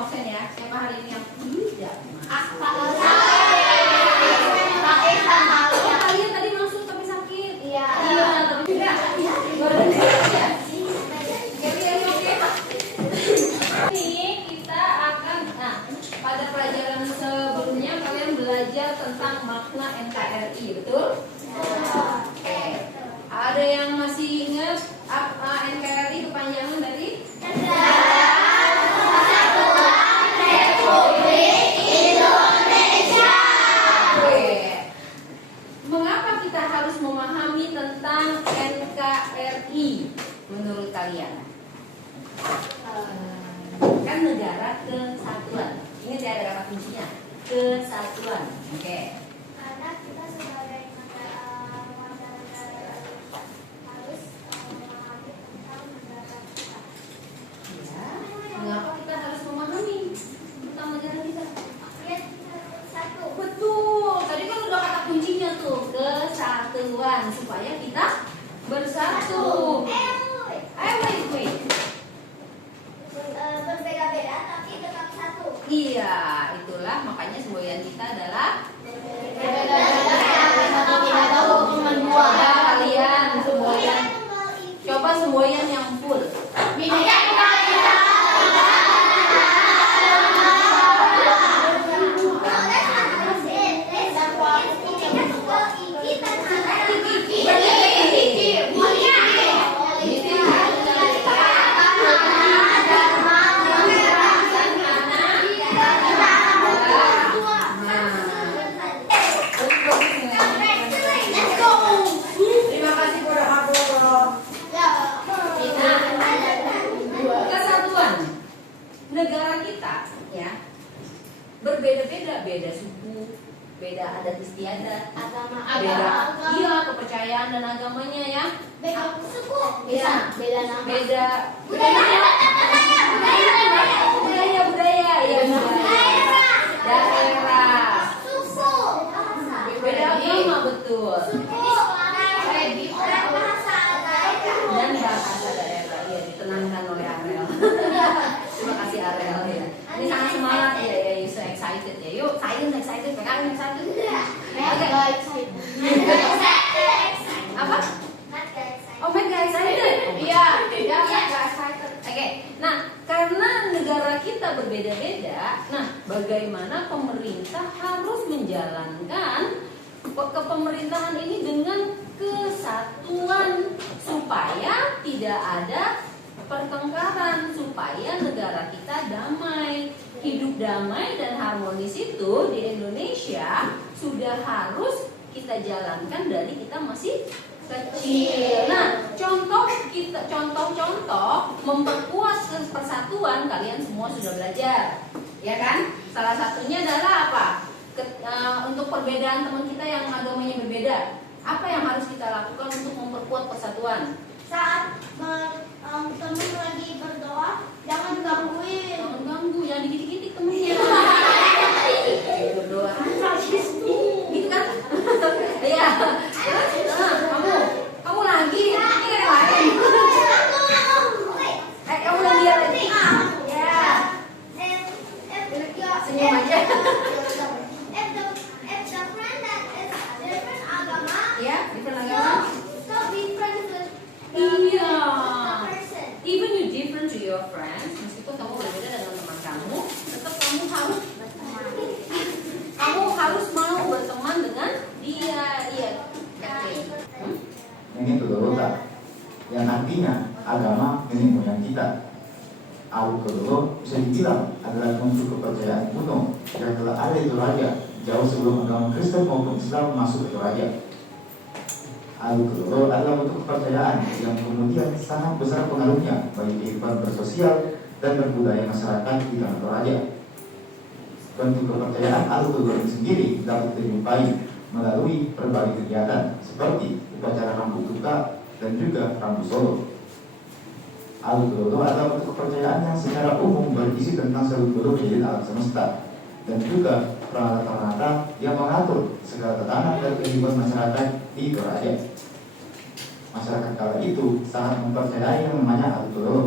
mau absen ya. Siapa hari ini yang tidak? Kalian tadi masuk tapi sakit. Iya. Tapi tidak. Ini kita akan, pada pelajaran sebelumnya kalian belajar tentang makna NKRI, betul? Oke. Ada yang masih ingat NKRI kepanjangan dari? Mengapa kita harus memahami tentang NKRI menurut kalian? Kan negara kesatuan. Ini saya ada kata kuncinya. Kesatuan. Oke. Karena kita sebagai negara harus memahami tentang negara kita. Ya. Mengapa kita harus memahami tentang negara kita? Biar kita bersatu. Betul. Tadi kan udah kata kuncinya tuh, kesatuan, supaya kita bersatu. Wait. Berbeda-beda tapi tetap satu. Iya, itulah makanya semboyan kita adalah kalian semboyan. Coba semboyan yang full. Terima kasih kepada Pak Bro. Kesatuan negara kita ya berbeda-beda, beda suku, beda adat istiadat, beda kepercayaan dan agamanya ya. Beda suku. Iya, Beda nama. beda Budaya ya, daerah, suku. beda agama, betul, dan bahasa daerah. Iya, ditenangkan oleh Arel. Terima kasih Arel ya. Ini sangat semangat ya, you so excited ya. Yuk, excited, PKN excited. Oke. Apa? Oh, mega excited. Iya, excited. Oke. Nah, karena negara kita berbeda-beda, nah bagaimana pemerintah harus menjalankan kepemerintahan ini dengan kesatuan supaya tidak ada pertengkaran, supaya negara kita damai. Hidup damai dan harmonis itu di Indonesia sudah harus kita jalankan dari kita masih kecil. Nah, contoh memperkuat persatuan kalian semua sudah belajar, ya kan? Salah satunya adalah apa? Untuk perbedaan teman kita yang agamanya berbeda, apa yang harus kita lakukan untuk memperkuat persatuan? Saat teman lagi berdoa, jangan gangguin. Jangan ganggu, jangan dikit-dikit temennya. Berdoa, gitu kan? Iya. Kamu lagi, ini kan yang lain. Kamu lagi lihat lagi. Ya. Senyum aja. If the friend that is different agama, Ya, different agama. so be friends with Iya. the person. Even you different to your friends, meskipun kamu berbeda dengan teman kamu, tetap kamu harus mau berteman dengan dia. Iya. Ini Tudorosa, yang artinya agama nenek moyang kita. Alu Todoro bisa dibilang adalah bentuk kepercayaan kuno yang telah ada di Toraja jauh sebelum agama Kristen maupun Islam masuk ke Toraja. Alu Todoro adalah bentuk kepercayaan yang kemudian sangat besar pengaruhnya bagi kehidupan bersosial dan berbudaya masyarakat di tanah Toraja. Bentuk kepercayaan Alu Todoro sendiri dapat dijumpai melalui berbagai kegiatan seperti upacara rambut duka dan juga rambut solo. Alu Todoro adalah bentuk kepercayaan yang secara umum berisi tentang seluk-beluk kejadian alam semesta dan juga peralatan-peralatan yang mengatur segala tatanan dan kehidupan masyarakat di Toraja. Masyarakat kala itu sangat mempercayai yang namanya Alu Todoro.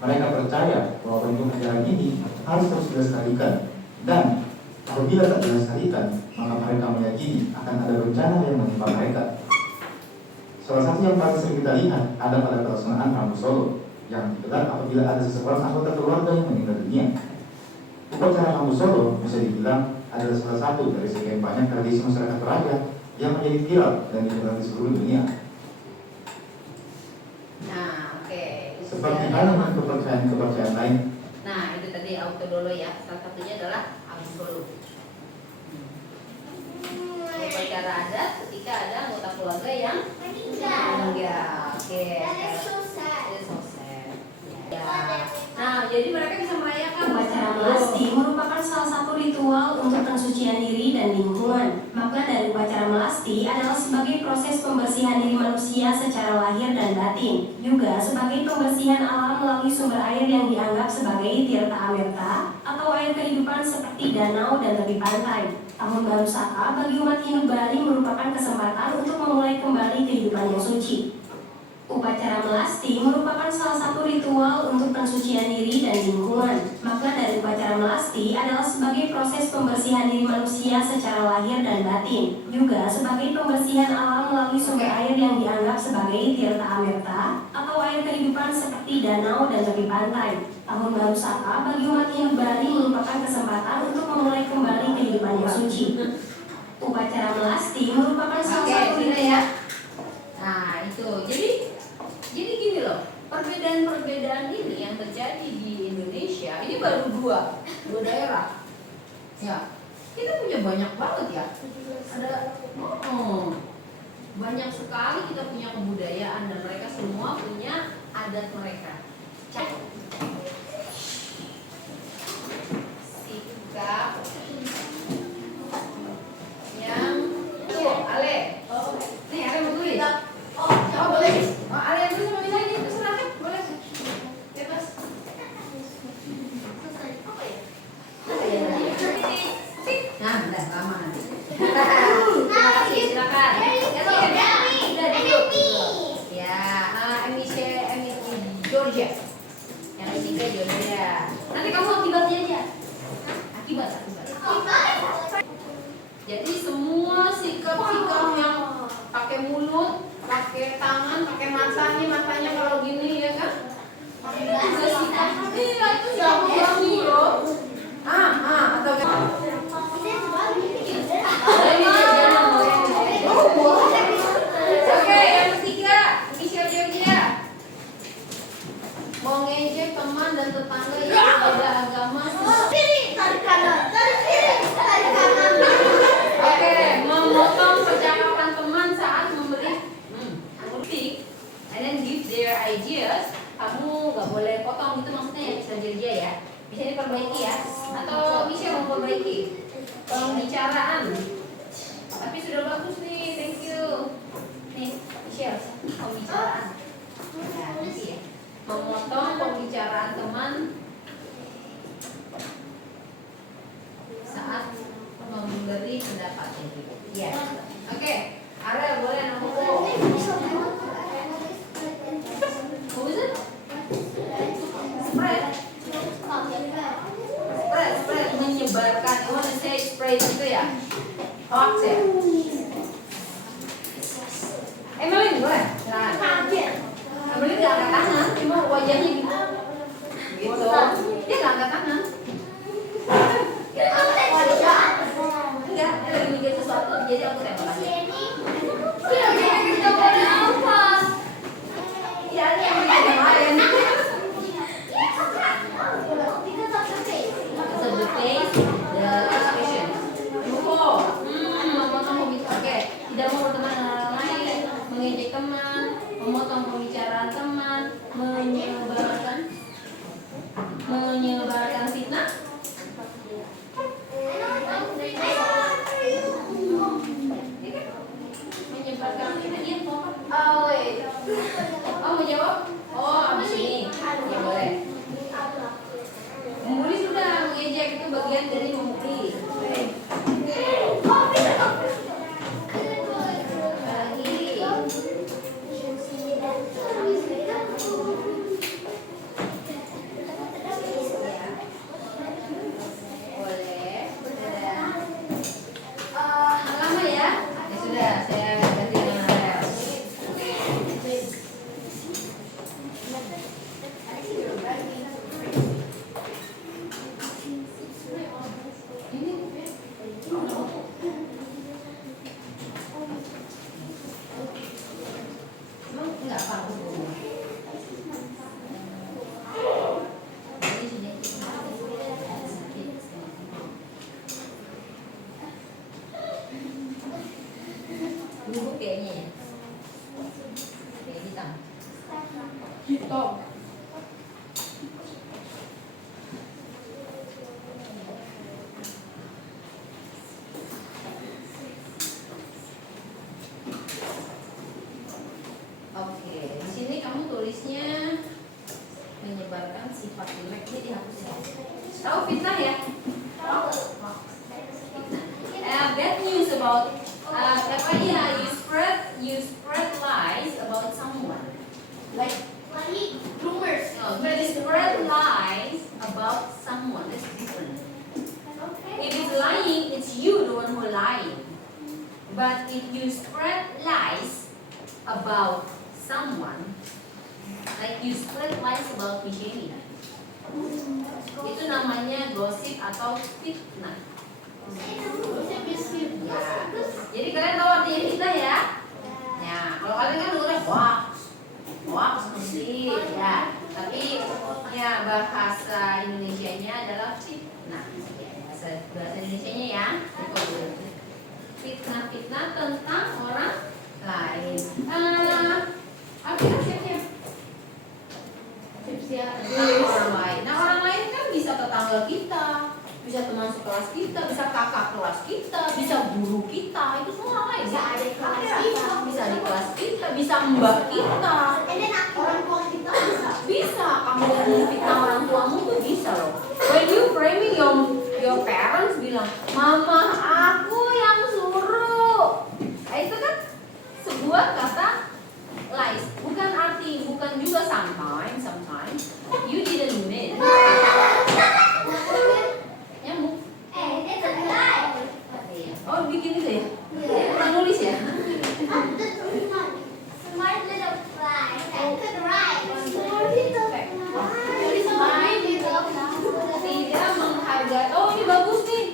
Mereka percaya bahwa bentuk ajaran ini harus terus dilestarikan, dan apabila tak dilestarikan, maka mereka meyakini akan ada bencana yang menimpa mereka. Salah satu yang paling sering kita lihat ada pada pelaksanaan Rambu Solo yang digelar apabila ada seseorang anggota keluarga yang meninggal dunia. Upacara Rambu Solo bisa dibilang adalah salah satu dari sekian banyak tradisi masyarakat Toraja yang menjadi viral dan dikenal di seluruh dunia. Nah, oke. Seperti halnya kepercayaan lain. Nah, itu tadi auto dolo ya. Salah satunya adalah Rambu Solo. Upacara adat ketika ada anggota keluarga yang meninggal. Oke. Ya. Nah, jadi mereka bisa merayakan Upacara melasti merupakan salah satu ritual untuk pensucian diri dan lingkungan. Makna dari upacara melasti adalah sebagai proses pembersihan diri manusia secara lahir dan batin, juga sebagai pembersihan alam melalui sumber air yang dianggap sebagai tirta amerta atau air kehidupan seperti danau dan tepi pantai. Tahun Baru Saka bagi umat Hindu Bali merupakan kesempatan untuk memulai kembali kehidupan yang suci. Upacara melasti merupakan salah satu ritual untuk pensucian diri dan lingkungan. Makna dari upacara melasti adalah sebagai proses pembersihan diri manusia secara lahir dan batin, juga sebagai pembersihan alam melalui sumber air yang dianggap sebagai tirta amerta atau air kehidupan seperti danau dan tepi pantai. Tahun Baru Saka bagi umat Hindu Bali merupakan kesempatan untuk memulai kembali kehidupan yang suci. Upacara melasti merupakan salah satu ya. Nah, itu. Jadi gini loh, perbedaan-perbedaan ini yang terjadi di Indonesia ini baru dua daerah. Ya, kita punya banyak banget ya. Ada banyak sekali kita punya kebudayaan dan mereka semua punya adat mereka. Sikap yang Ale. Nih, Ale mau tulis. Oh, boleh. Oh, Ale yang tulis sama ini terserah kan? Boleh. Bebas. Nah, udah lama nanti. Terima kasih, silakan. Ya, Emi Georgia. Yang ketiga Georgia. Nanti kamu akibatnya aja. Akibat. Jadi semua sikap-sikap yang pakai mulut, pakai tangan, pakai matanya kalau gini ya kan? Itu juga sikap. Iya, itu sikap mengganggu loh. Atau Oke, yang ketiga, Michelle Georgia. Mengejek teman dan tetangga yang berbeda agama. Oke, memotong percakapan teman saat memberi kritik, and then give their ideas. Kamu nggak boleh potong, itu maksudnya ya bisa Georgia ya. Bisa diperbaiki ya, atau bisa memperbaiki pembicaraan. Tapi sudah bagus nih, thank you. Nih, Michelle, pembicaraan. Nah, nanti ya. Memotong pembicaraan teman saat memberi pendapat. Ya, oke. Ariel boleh nomor. Spread menyebarkan. I want to say spread itu ya. Hoax ya. Emeline boleh. Nah, Emeline nggak angkat tangan, cuma wajahnya gitu. Gitu. Dia nggak angkat tangan. Enggak, dia lagi mikir sesuatu, jadi aku tembak aja. Iya, kita boleh apa? Iya, ada yang yang lain. The place, the expression. Memotong pembicaraan. Oke, tidak mau berteman dengan orang lain, mengejek teman, memotong pembicaraan teman, menyebar pakai Mac ini dihapus ya. Tahu fitnah ya? Tahu. Bad news about you spread lies about someone. Like rumors. no, you spread lies about someone. That's different. If it's lying, it's you the one who lying. But if you spread lies about someone, like you spread lies about Michelle, itu namanya gosip atau fitnah. Ya. Jadi kalian tahu artinya fitnah ya? Ya, kalau kalian kan udah hoax mesti ya. Tapi ya bahasa Indonesianya adalah fitnah. Bahasa Indonesianya ya. Fitnah tentang orang lain. Apa ya tentang orang lain. Nah, orang lain kan bisa tetangga kita, bisa teman sekelas kita, bisa kakak kelas kita, bisa guru kita, itu semua orang lain. Bisa adik kelas kita, bisa di kelas kita, bisa mbak kita. Orang tua kita bisa. Bisa kamu fitnah orang tuamu tuh bisa loh. When you framing your parents bilang, mama aku yang suruh. Nah, itu kan sebuah kata lies. Bukan juga sometimes you didn't mean. Nyamuk. It's a lie. Oh bikin itu ya? Pernah nulis ya? Smart little fly. I could write. Smart little fly. Tidak menghargai. Oh ini bagus nih.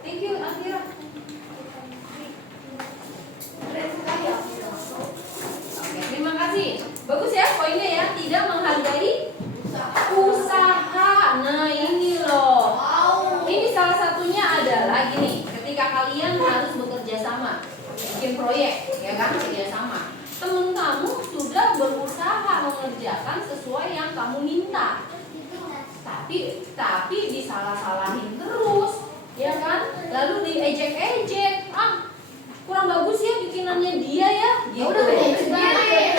Thank you Akira. Oke, terima kasih. Bagus ya poinnya ya. Tidak menghargai usaha. Nah ini loh. Ini salah satunya adalah gini. Ketika kalian harus bekerja sama, bikin proyek, ya kan, bekerja sama. Temen kamu sudah berusaha mengerjakan sesuai yang kamu minta. Tapi disalah-salahin terus, ya kan? Lalu diejek-ejek. Kurang bagus ya bikinannya dia ya. Gitu. Udah sendiri.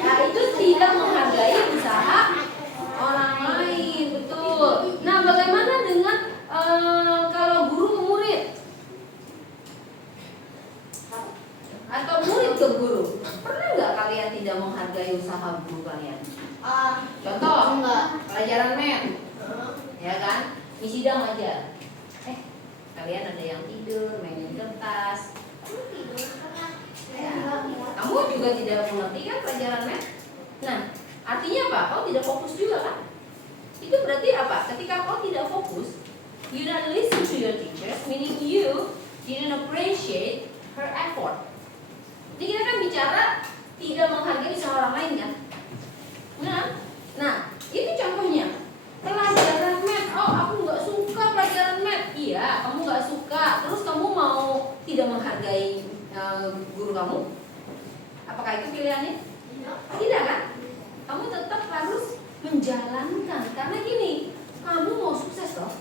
Nah, itu tidak menghargai usaha orang lain, betul. Nah, bagaimana dengan kalau guru ke murid atau murid ke guru? Pernah nggak kalian tidak menghargai usaha guru kalian? Contoh, pelajaran math, ya kan? Di sidang aja. Kalian ada yang tidur, mainin kertas. Ya, kamu juga tidak mengerti kan pelajaran math? Nah, artinya apa? Kau tidak fokus juga kan? Itu berarti apa? Ketika kau tidak fokus, you don't listen to your teachers, meaning you didn't appreciate her effort. Jadi kita kan bicara tidak menghargai usaha orang lain kan? Nah, ini contohnya. Pelajaran math, aku nggak suka pelajaran math. Iya, kamu nggak suka. Terus kamu mau tidak menghargai guru kamu? Apakah itu pilihannya? Tidak kan? Kamu tetap harus menjalankan. Karena gini, kamu mau sukses loh.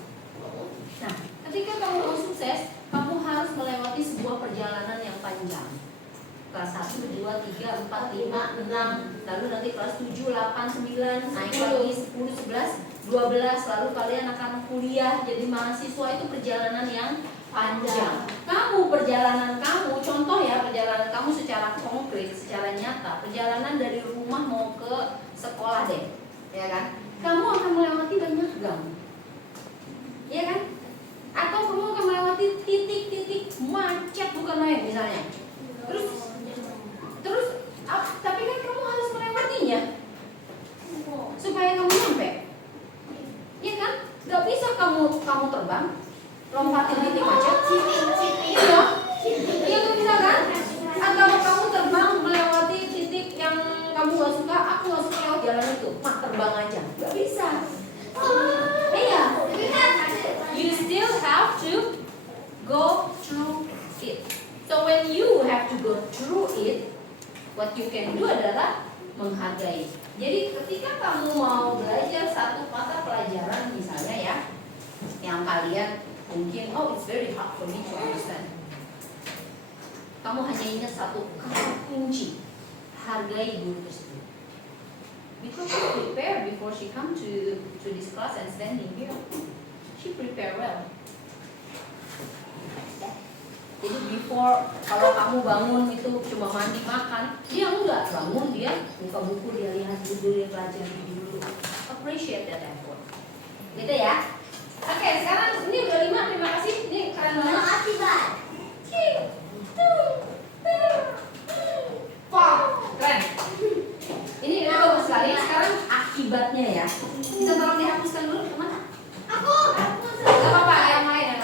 Nah, ketika kamu mau sukses, kamu harus melewati sebuah perjalanan yang panjang. Kelas 1, 2, 3, 4, 5, 6, lalu nanti kelas 7, 8, 9, naik lagi 10, 11, 12, lalu kalian akan kuliah jadi mahasiswa. Itu perjalanan yang panjang. Perjalanan kamu, contoh ya, perjalanan kamu secara konkret, secara nyata, perjalanan dari rumah mau ke sekolah deh, ya kan? Kamu akan melewati banyak gang, ya kan? Atau kamu akan melewati titik-titik macet bukan main misalnya. Terus, tapi kan kamu harus melewatinya supaya kamu nyampe, ya kan? Gak bisa kamu terbang lompatin titik macet. Iya gak bisa kan? Atau kamu terbang melewati titik yang kamu gak suka. Aku gak suka lewat jalan itu, terbang aja. Gak bisa. Iya. You still have to go through it. So when you have to go through it, what you can do adalah menghargai. Jadi ketika kamu mau belajar satu mata pelajaran misalnya ya, yang kalian mungkin it's very hard for me to understand. Kamu hanya ingat satu kata kunci, menghargai guru tersebut. Because she prepare before she come to this class and standing here. She prepare well. Jadi before, kalau kamu bangun itu cuma mandi makan, dia enggak bangun, dia buka buku, dia lihat dulu, dia pelajari dulu. Appreciate that effort. Gitu ya. Oke, sekarang ini udah 5, terima kasih. Ini keren banget. Terima kasih, Pak. Wow, keren. Ini udah bagus sekali. Sekarang akibatnya ya. Bisa tolong dihapuskan dulu, kemana? Aku. Gak apa-apa, yang lain.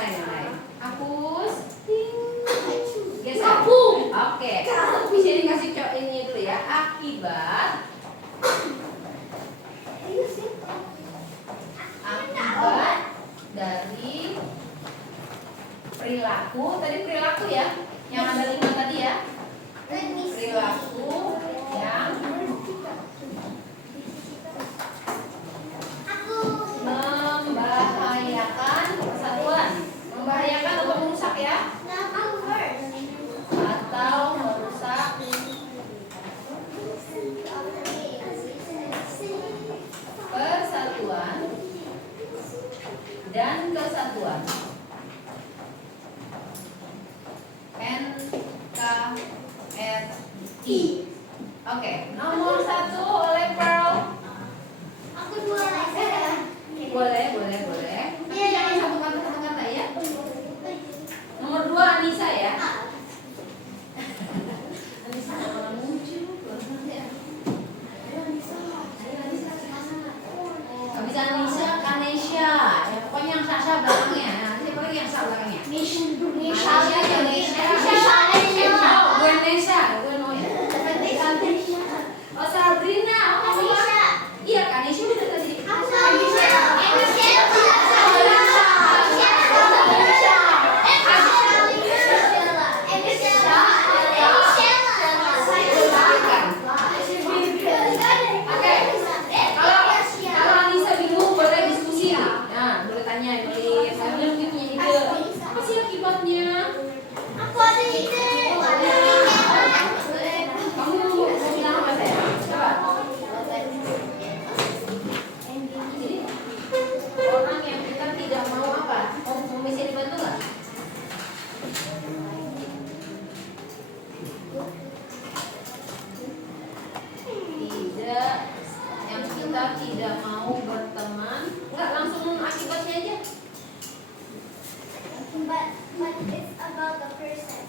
Hapus. Geser. Aku. Oke. Bisa dikasih ini dulu ya. Akibat dari perilaku. Tadi perilaku ya. Yang ada 5 tadi ya. Perilaku yang membahayakan persatuan. Membahayakan atau merusak ya? Atau merusak persatuan dan kesatuan. NKRI. Oke, nomor 1 oleh Pearl. Aku 2 lagi. Boleh. Tapi jangan satu kata ya. Nomor 2 Anissa ya. Anissa orang lucu. Habis Anissa, Kanesha. Ya pokoknya yang Sasha belakangnya. Nanti paling yang Sasha belakangnya. Gue Nesha. Oh Sabrina. Iya Kanesha udah tadi. Kalau Anissa bingung boleh diskusi. Nah, boleh tanya, boleh. Saya bilang punya ide. Apa sih akibatnya? Aku ada ide. Kamu mau bilang apa saya? Coba. Jadi orang yang kita tidak mau apa? Mau bisa dibantu nggak? Tidak, yang kita tidak mau berteman. Enggak, langsung akibatnya aja. But it's about the person.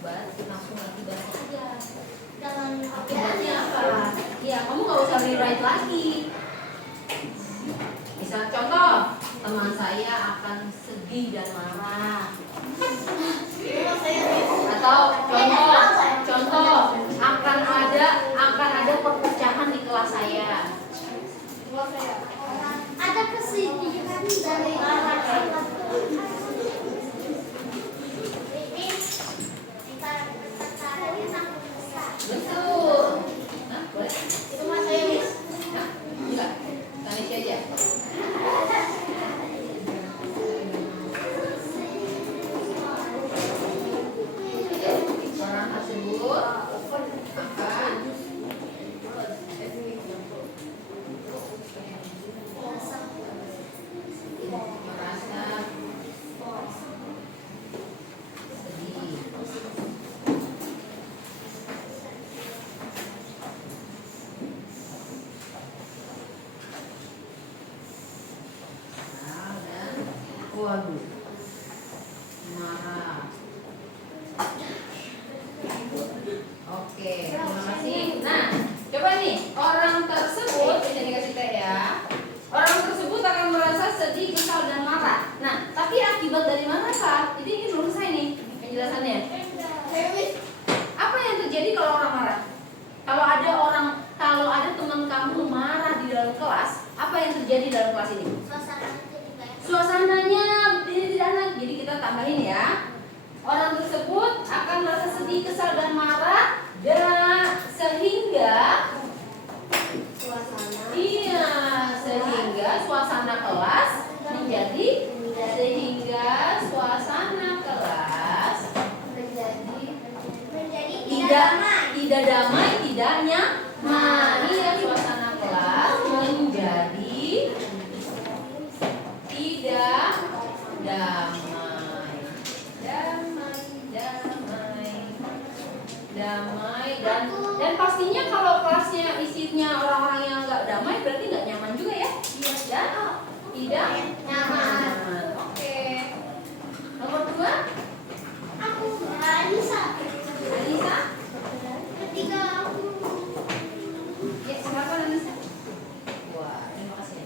Langsung akibatnya aja. Jangan Akibatnya apa? Ya, kamu nggak usah rewrite lagi. Misal contoh, teman saya akan sedih dan marah. Atau contoh akan ada perpecahan di kelas saya. ada kesedihan dari anak Betul. Nah, boleh? itu mas saya Miss. Nah, enggak. Kanisha aja. Orang tersebut akan merasa sedih. Dan waduh, marah. Oke, terima kasih. Nah, coba nih, orang tersebut bisa dikasih teh ya. Orang tersebut akan merasa sedih, kesal dan marah. Nah, tapi akibat dari mana Kak? Jadi ini belum selesai nih penjelasannya. Apa yang terjadi kalau orang marah? Kalau ada teman kamu marah di dalam kelas, apa yang terjadi dalam kelas ini? Suasananya tidak enak. Jadi kita tambahin ya. Orang tersebut akan merasa sedih, kesal dan marah dan sehingga suasana kelas menjadi tidak tidak damai, tidak nyaman. Iya, suasana kelas menjadi tidak damai. Damai dan pastinya kalau kelasnya isinya orang-orang yang nggak damai berarti nggak nyaman juga ya? Ya, tidak nyaman. Oke. Nomor 2, Aku Anissa. Anissa. Ketiga aku. Ya, silakan Anissa. Wah, terima kasih.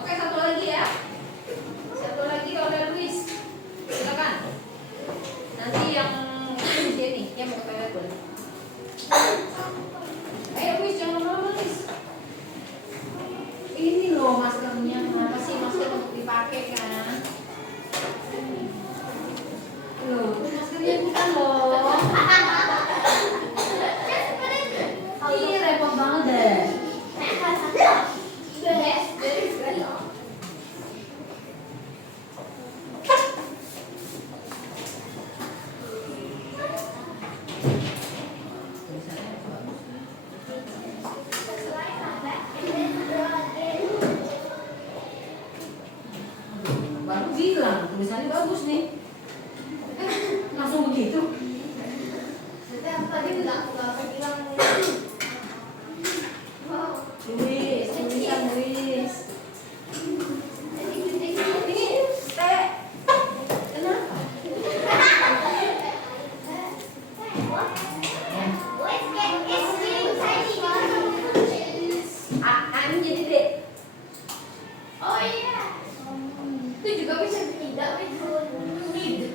Oke, satu lagi ya. Satu lagi oleh Luis. Silakan. Nanti yang di sini, yang mau ke toilet boleh. Ayo Luis, jangan lama-lama Luis. Ini loh maskernya, kenapa sih masker untuk dipakai kan? Loh, maskernya bukan loh. Ih, repot banget deh. Baru bilang tulisannya bagus nih. Langsung begitu. Luis, tulisan Luis. Ini kayak kenapa? A-nya jadi D. Oh iya. Itu juga bisa tidak with.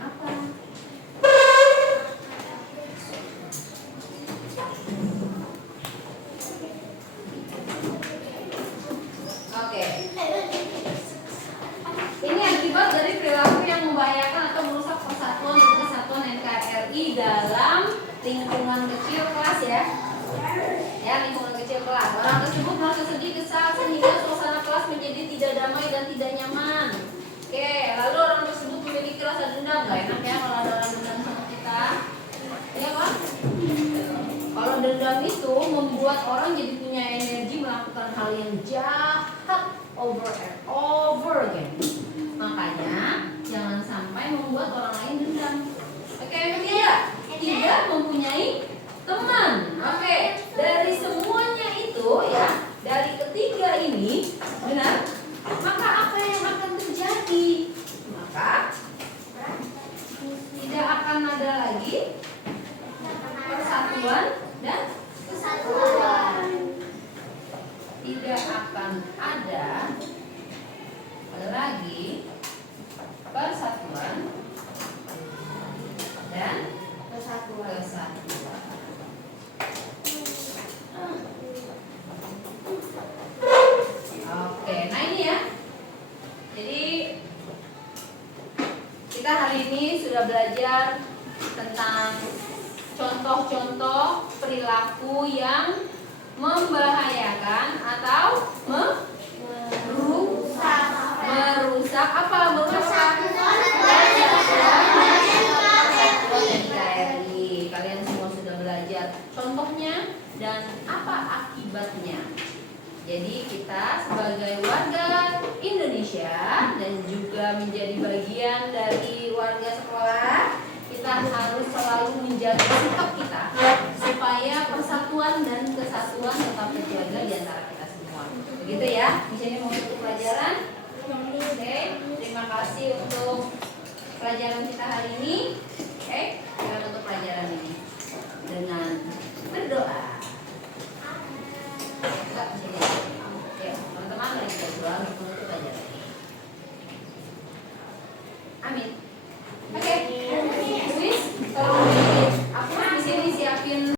Apa? Oke. Ini akibat dari perilaku yang membahayakan atau merusak persatuan dan kesatuan NKRI dalam lingkungan kecil kelas ya. Ya, lingkungan kecil kelas. Orang tersebut merasa sedih, kesal sehingga suasana kelas menjadi tidak damai dan tidak nyaman. Oke, lalu orang tersebut memiliki rasa dendam. Gak enak ya kalau ada orang dendam sama kita. Iya kan? Kalau dendam itu membuat orang jadi punya energi melakukan hal yang jahat over and over again. Makanya jangan sampai membuat orang lain dendam. Oke, yang ketiga, tidak mempunyai teman. Oke, dari semuanya itu ya, dari ketiga ini, benar? Maka apa yang akan terjadi? Maka tidak akan ada lagi persatuan dan kesatuan. Tidak akan ada lagi persatuan dan kesatuan. Oke, nah ini ya. Jadi kita hari ini sudah belajar tentang contoh-contoh perilaku yang membahayakan atau merusak apa? Merusak NKRI. Kalian semua sudah belajar contohnya dan apa akibatnya. Jadi kita sebagai warga Indonesia dan juga menjadi bagian dari warga sekolah, kita harus selalu menjaga sikap kita supaya persatuan dan kesatuan tetap terjaga di antara kita semua. Begitu ya. Di sini mau tutup pelajaran. Oke, terima kasih untuk pelajaran kita hari ini. Oke, kita tutup pelajaran ini dengan berdoa. Enggak, sini. Ya, teman-teman mari kita berdoa untuk menutup pelajaran ini. Amin.